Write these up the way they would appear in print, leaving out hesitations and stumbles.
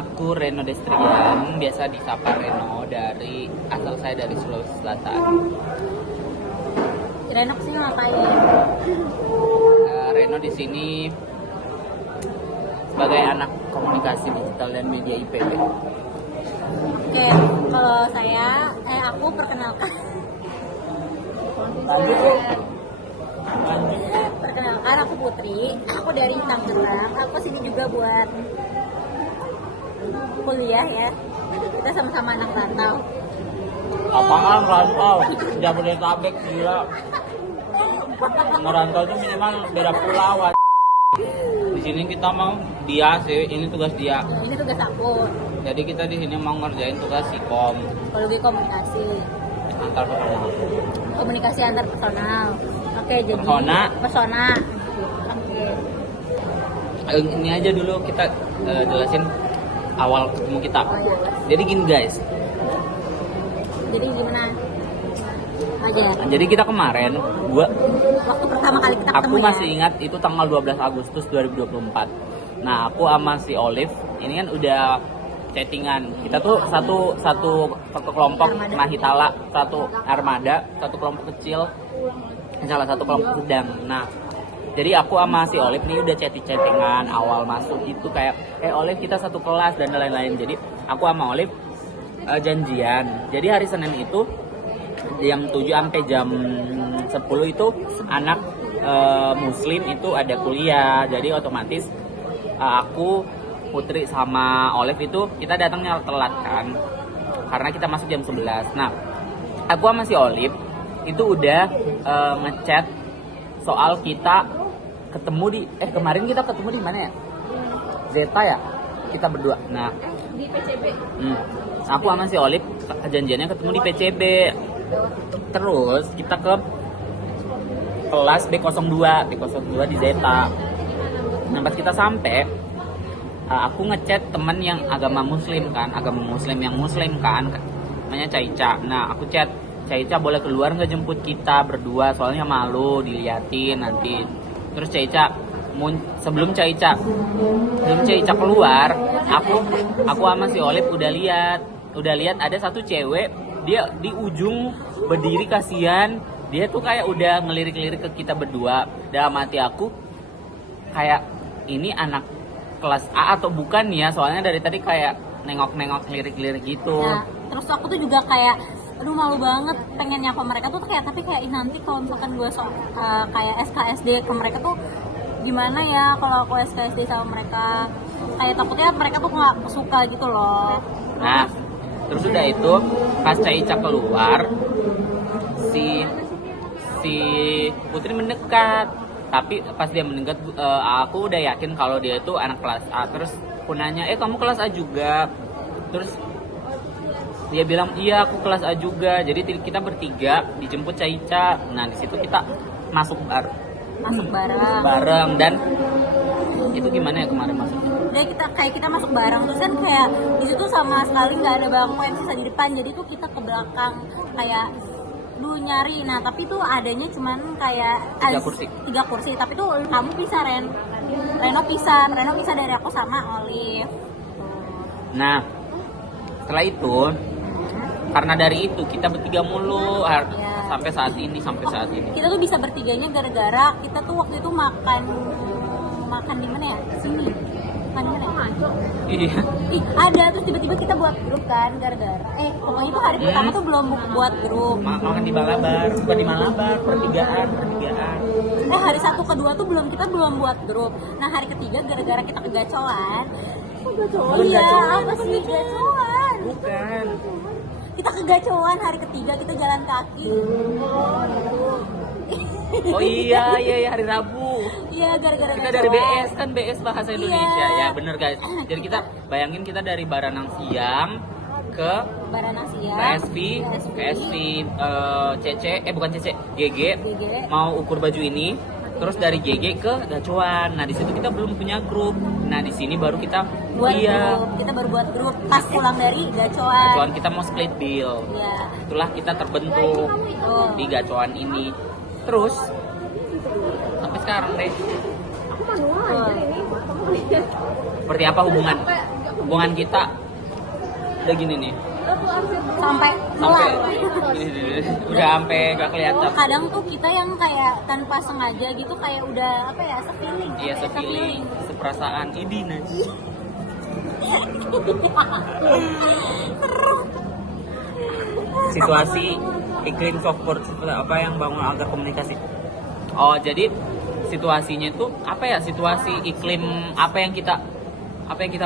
aku Reno Destrian, biasa disapa Reno, asal saya dari Sulawesi Selatan. Reno kesini ngapain? Reno di sini sebagai anak komunikasi digital dan media IPB. Oke, kalau aku perkenalkan. Perkenalkan, aku Putri. Aku dari Tangerang. Aku sini juga buat kuliah ya. Kita sama-sama anak rantau. Apaan rantau? Jabodetabek gila. Ngerantau itu minimal beda pulau. Di sini kita mau ini tugas dia. Ini tugas aku. Jadi kita di sini mau ngerjain tugas Sikom. Psikologi komunikasi. Antar personal. Komunikasi antar personal. Oke, jadi persona. Oke. Ini aja dulu kita jelasin awal ketemu kita. Oh, ya. Jadi gini guys. Jadi gimana? Aja ya. Jadi kita kemarin, Waktu pertama kali kita ketemu aku masih ingat itu tanggal 12 Agustus 2024. Nah, aku sama si Olive ini kan udah chattingan. Kita tuh satu kelompok Mahitala, satu armada, satu kelompok kecil, salah satu kelompok sedang. Nah, jadi aku sama si Olive nih udah chattingan awal masuk itu kayak Olive kita satu kelas dan lain-lain. Jadi aku sama Olive janjian. Jadi hari Senin itu jam 7 sampai jam 10 itu anak muslim itu ada kuliah. Jadi otomatis aku, Putri sama Olive itu kita datangnya telat kan. Karena kita masuk jam 11. Nah, aku sama si Olive itu udah ngechat soal kita ketemu di kemarin kita ketemu di mana ya? Zeta ya? Kita berdua. Nah, di PCB. Aku sama si Olive janjiannya ketemu di PCB. Terus kita ke kelas B02 di Zeta. Nah, pas kita sampai aku ngechat teman yang agama muslim kan, namanya Caica. Nah, aku chat Caica boleh keluar nggak jemput kita berdua, soalnya malu diliatin nanti. Terus Caica sebelum Caica keluar, aku sama si Olive udah lihat ada satu cewek, dia di ujung berdiri kasihan, dia tuh kayak udah ngelirik-lirik ke kita berdua. Dalam hati aku kayak ini anak kelas A atau bukan ya, soalnya dari tadi kayak nengok-nengok lirik-lirik gitu. Nah, terus aku tuh juga kayak aduh malu banget pengen nyapa mereka tuh kayak, tapi kayak nanti kalau misalkan gue kayak SKSD ke mereka tuh gimana ya kalau aku SKSD sama mereka, kayak takutnya mereka tuh nggak suka gitu loh. Nah, terus udah itu pas Caica keluar, si Putri mendekat. Tapi pas dia mendekat, aku udah yakin kalau dia itu anak kelas A. Terus aku nanya, kamu kelas A juga? Terus dia bilang, iya aku kelas A juga. Jadi kita bertiga dijemput Caica. Nah, di situ kita masuk bareng. Dan itu gimana ya kemarin masuknya? Jadi kita masuk bareng, terus kan kayak di situ sama sekali nggak ada bangku yang sisa di depan. Jadi tuh kita ke belakang kayak nyari. Nah, tapi tuh adanya cuman kayak 3 kursi. Tapi tuh kamu pisah, Reno pisah dari aku sama Olive. Nah, setelah itu karena dari itu kita bertiga mulu sampai saat ini. Kita tuh bisa bertiganya gara-gara kita tuh waktu itu makan di mana ya? Sini. Makan di mana? Iya. Ada, terus tiba-tiba kita buat grup kan gara-gara. Pokoknya itu hari pertama tuh belum buat grup. Makan di Malabar, bukan di Malabar, pertigaan. Hari 1 kedua tuh kita belum buat grup. Nah, hari ketiga gara-gara kita kegacoan. Iya, apa sih gacoan? Bukan. Kita kegacoan hari ketiga, kita jalan kaki. Oh iya hari Rabu. Iya, gara-gara kita dari BS kan, BS bahasa Indonesia. Ya bener guys. Jadi kita bayangin kita dari Baranang siang ke PSV GG mau ukur baju ini, terus dari GG ke Gacuan. Nah, di situ kita belum punya grup. Nah, di sini baru kita grup. Kita baru buat grup pas pulang dari Gacuan. Kita mau split bill. Iya. Itulah kita terbentuk di Gacuan ini. Terus sampai sekarang deh. Aku manual anjir ini. Seperti apa hubungan? hubungan kita udah gini nih, sampai sampai kelar. udah sampai gak kelihatan. Kadang tuh kita yang kayak tanpa sengaja gitu kayak udah apa ya, se-feeling. Iya, se-feeling, seperasaan ini nanti. Situasi iklim support seperti apa yang bangun agar komunikasi. Oh, jadi situasinya itu apa ya? Situasi iklim apa yang kita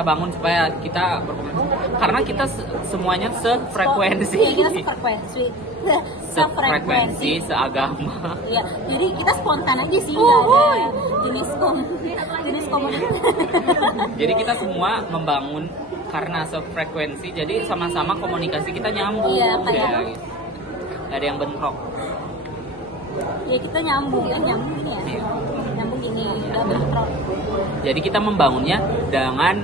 bangun supaya kita berkomunikasi. Karena kita semuanya sefrekuensi. Iya, kita sefrekuensi. Seagama. Iya, jadi kita spontan aja sih, nggak ada jenis komunikasi. Jadi kita semua membangun karena sefrekuensi, jadi sama-sama komunikasi kita nyambung. Iya, kayak udah, gitu. Gak ada yang bentrok. Ya kita nyambung ya, nyambung gini ya. Iya. Nyambung gini, udah bentrok. Jadi kita membangunnya dengan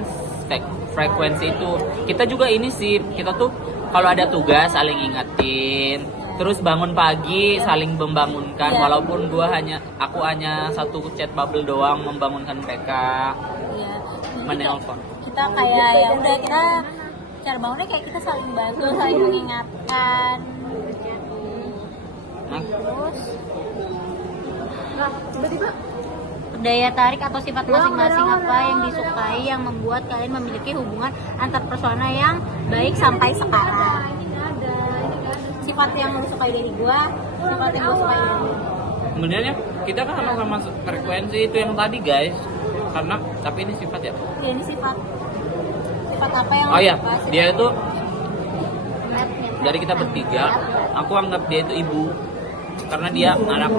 frekuensi itu. Kita juga ini sih, kita tuh kalau ada tugas saling ingetin. Terus bangun pagi saling membangunkan. Iya. Walaupun aku hanya satu chat bubble doang membangunkan mereka. Iya. Jadi Menelpon. kita kayak ya udah, kita cara bangunnya kayak kita saling bantu, saling mengingatkan. Nah, Terus daya tarik atau sifat masing-masing apa yang disukai yang membuat kalian memiliki hubungan antar personal yang baik sampai sekarang. Sifat yang lu sukai dari gua, sifat yang gua sukai dari lu. sebenarnya kita kan sama-sama frekuensi itu yang tadi guys. Karena tapi ini sifat ya. Ya, ini sifat apa yang Oh lu iya, suka? dia itu dari kita bertiga, aku anggap dia itu ibu karena dia anak.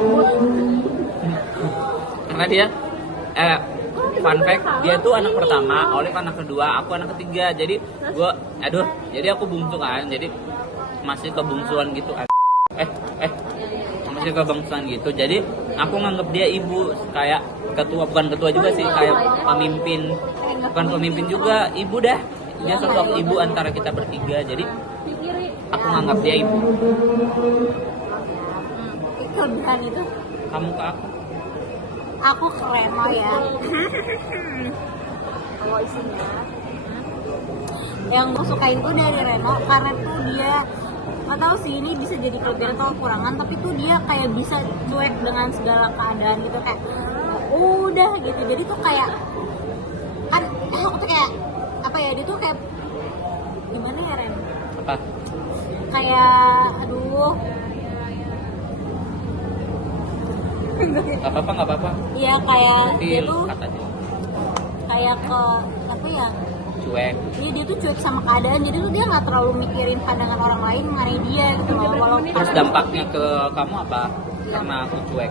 Karena dia fun fact, dia tuh anak pertama, Olive anak kedua, aku anak ketiga. Jadi jadi aku bungsu kan. Jadi masih kebungsuan gitu. Masih kebungsuan gitu. Jadi aku nganggap dia ibu, kayak ketua, bukan ketua juga sih, kayak pemimpin. Bukan pemimpin juga, ibu dah. Dia sosok ibu antara kita bertiga. Jadi aku nganggap dia ibu. Kelebihan itu Kamu ke aku. aku keren ya. Kalau isinya yang gue sukain tuh dari Reno karena tuh dia nggak tahu sih ini bisa jadi kelebihan atau kekurangan, tapi tuh dia kayak bisa cuek dengan segala keadaan gitu, kayak udah gitu. Jadi tuh kayak kan aku tuh kayak apa ya, dia tuh kayak gimana ya Ren, Apa? kayak aduh Gak apa-apa. iya kayak dia Feel, tuh katanya. kayak ke apa ya, Cuek. dia tuh cuek sama keadaan, jadi tuh dia nggak terlalu mikirin pandangan orang lain mengenai dia gitu loh. Walaupun Terus dampaknya ke kamu apa? Karena aku cuek.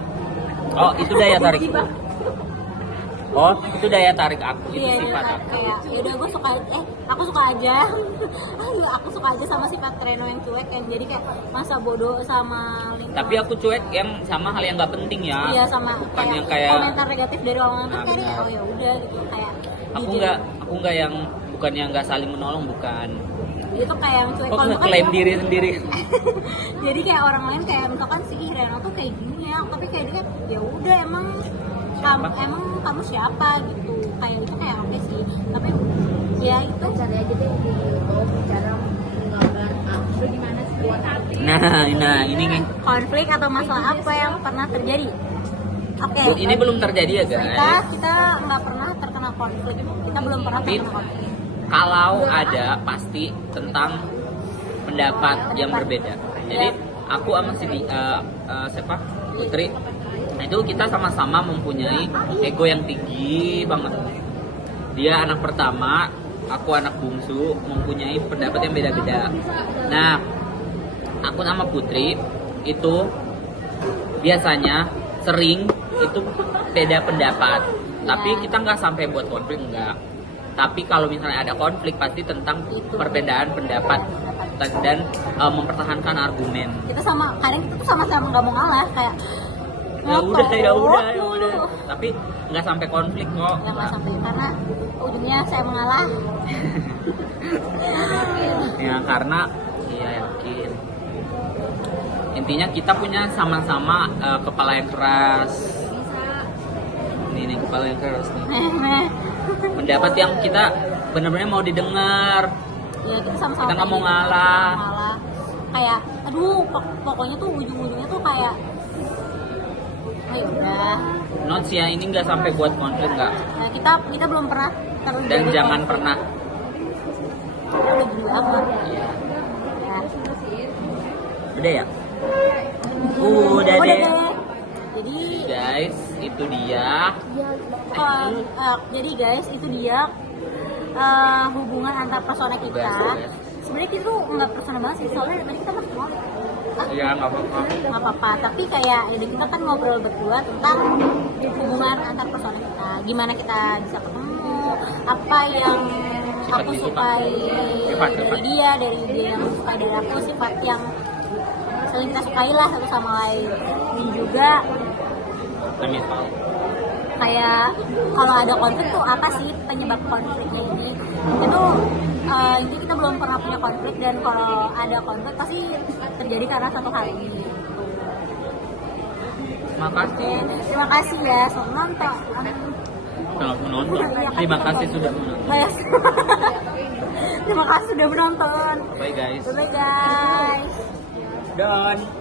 Oh, itu daya tarik. Oh, itu daya tarik aku, itu iya, sifat dia aku. kayak yaudah gue suka aku suka aja. Aduh, aku suka aja sama sifat Reno yang cuek kan, jadi kayak masa bodoh sama lingkungan. Tapi aku cuek yang sama hal yang nggak penting ya. Iya, sama Bukan yang kayak komentar negatif dari orang tuh Nah, kayak benar. oh ya udah gitu, kayak aku nggak yang bukan yang nggak saling menolong, bukan. dia tuh kayak yang cuek. Kok Kalau ngeklaim misalkan diri sendiri. jadi kayak orang lain kayak misalkan si Reno tuh kayak gini ya, tapi kayak dia ya udah emang kamu siapa gitu, kayak itu kayak oke sih, tapi ya itu cari aja deh di cara gimana sih. Nah, ini nih. Konflik atau masalah apa yang pernah terjadi? Oke. Ini belum terjadi ya guys. Kita nggak pernah terkena konflik. Kita belum pernah Tapi terkena konflik. kalau ada pasti tentang pendapat yang berbeda. Jadi aku sama siapa? Putri. Itu kita sama-sama mempunyai ego yang tinggi banget. Dia anak pertama, aku anak bungsu, mempunyai pendapat yang beda-beda. Nah, aku sama Putri itu biasanya sering itu beda pendapat. Tapi kita nggak sampai buat konflik, enggak. Tapi kalau misalnya ada konflik pasti tentang perbedaan pendapat dan mempertahankan argumen. Kita kadang kita tuh sama-sama nggak mau ngalah, kayak Ya udah. Tapi nggak sampai konflik kok. Ya nggak sampai, karena ujungnya saya mengalah. Ya karena iya yakin. Intinya kita punya sama-sama kepala yang keras. Ini kepala yang keras nih. pendapat yang kita benar-benar mau didengar. Ya kita sama-sama Kita nggak mau ngalah. Kayak aduh pokoknya tuh ujung-ujungnya tuh kayak ayo udah. Notes ya, ini nggak sampai buat konflik nggak. Nah, kita belum pernah terjadi Dan jangan konflik. pernah. Kita udah berdua kok. Iya. Ya. Udah ya? Udah deh. Jadi Guys, itu dia. jadi guys itu dia hubungan antar persona kita. Tugas. Sebenarnya kita tuh nggak personal banget sih, soalnya dari tadi kita masih ngobrol. Iya, nggak apa-apa. Nggak apa-apa, tapi kayak ya kita kan ngobrol berdua tentang hubungan antar persona kita, gimana kita bisa ketemu, apa yang Sifat aku nih, sukai sifat. dari dia yang sukai dari aku, sifat yang saling kita sukai lah satu sama lain. Dan juga Amin. kayak kalau ada konflik tuh apa sih penyebab konfliknya ini, itu ini kita belum pernah punya konflik, dan kalau ada konflik pasti terjadi karena satu hal ini. Makasih. Terima kasih ya sudah nonton. Kalau menonton. Terima kasih sudah menonton. Terima kasih sudah menonton. Bye guys. Bye guys. Done.